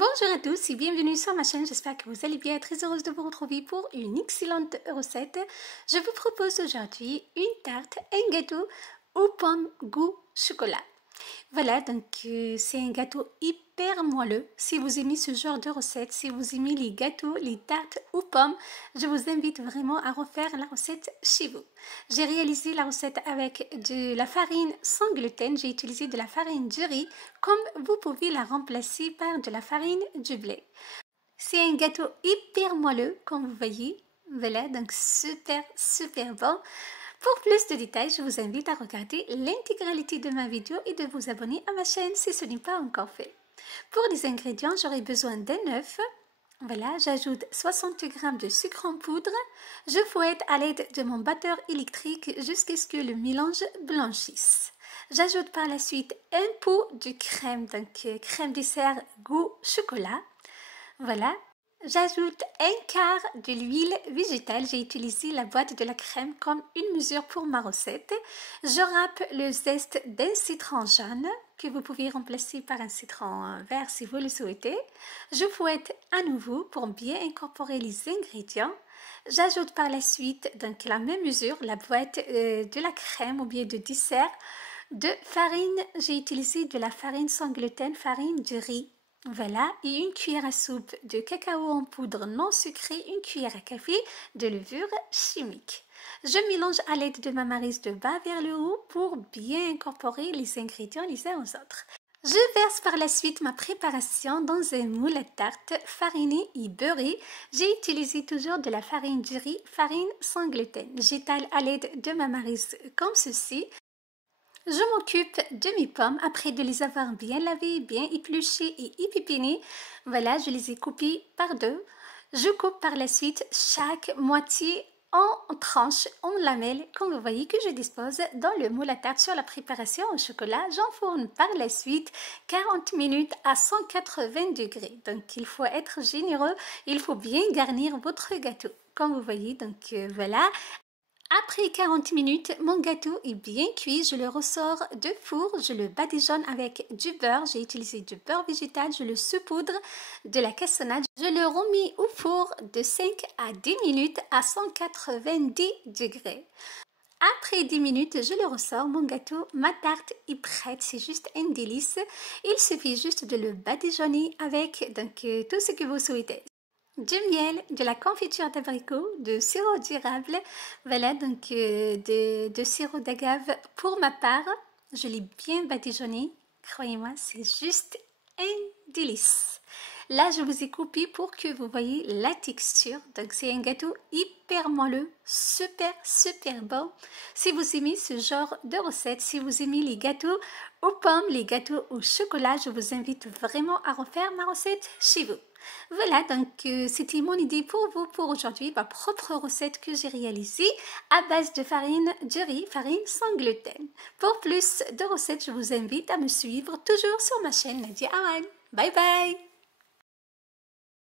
Bonjour à tous et bienvenue sur ma chaîne, j'espère que vous allez bien, très heureuse de vous retrouver pour une excellente recette. Je vous propose aujourd'hui une tarte, un gâteau aux pommes goût chocolat. Voilà, donc c'est un gâteau hyper moelleux. Si vous aimez ce genre de recette, si vous aimez les gâteaux, les tartes aux pommes, je vous invite vraiment à refaire la recette chez vous. J'ai réalisé la recette avec de la farine sans gluten. J'ai utilisé de la farine du riz, comme vous pouvez la remplacer par de la farine du blé. C'est un gâteau hyper moelleux, comme vous voyez. Voilà, donc super bon. Pour plus de détails, je vous invite à regarder l'intégralité de ma vidéo et de vous abonner à ma chaîne si ce n'est pas encore fait. Pour les ingrédients, j'aurai besoin d'un œuf. Voilà, j'ajoute 60 g de sucre en poudre. Je fouette à l'aide de mon batteur électrique jusqu'à ce que le mélange blanchisse. J'ajoute par la suite un pot de crème, donc crème dessert goût chocolat. Voilà. J'ajoute un quart de l'huile végétale. J'ai utilisé la boîte de la crème comme une mesure pour ma recette. Je râpe le zeste d'un citron jaune que vous pouvez remplacer par un citron vert si vous le souhaitez. Je fouette à nouveau pour bien incorporer les ingrédients. J'ajoute par la suite, donc la même mesure, la boîte de la crème ou bien de dessert de farine. J'ai utilisé de la farine sans gluten, farine de riz. Voilà, et une cuillère à soupe de cacao en poudre non sucré, une cuillère à café de levure chimique. Je mélange à l'aide de ma maryse de bas vers le haut pour bien incorporer les ingrédients les uns aux autres. Je verse par la suite ma préparation dans un moule à tarte fariné et beurré. J'ai utilisé toujours de la farine du riz, farine sans gluten. J'étale à l'aide de ma maryse comme ceci. Je m'occupe de mes pommes après de les avoir bien lavées, bien épluchées et épipinées. Voilà, je les ai coupées par deux. Je coupe par la suite chaque moitié en tranches, en lamelles, comme vous voyez que je dispose dans le moule à tarte sur la préparation au chocolat. J'enfourne par la suite 40 minutes à 180 degrés. Donc il faut être généreux, il faut bien garnir votre gâteau. Comme vous voyez, donc voilà. Après 40 minutes, mon gâteau est bien cuit, je le ressors de four, je le badigeonne avec du beurre, j'ai utilisé du beurre végétal, je le saupoudre de la cassonade, je le remets au four de 5 à 10 minutes à 190 degrés. Après 10 minutes, je le ressors, mon gâteau, ma tarte est prête, c'est juste un délice. Il suffit juste de le badigeonner avec tout ce que vous souhaitez. Du miel, de la confiture d'abricot, de sirop d'érable, voilà donc de sirop d'agave pour ma part. Je l'ai bien badigeonné, croyez-moi, c'est juste un délice. Là, je vous ai coupé pour que vous voyez la texture. Donc, c'est un gâteau hyper moelleux, super bon. Si vous aimez ce genre de recette, si vous aimez les gâteaux aux pommes, les gâteaux au chocolat, je vous invite vraiment à refaire ma recette chez vous. Voilà, donc c'était mon idée pour vous pour aujourd'hui, ma propre recette que j'ai réalisée à base de farine de riz, farine sans gluten. Pour plus de recettes, je vous invite à me suivre toujours sur ma chaîne Nadia Awan. Bye bye!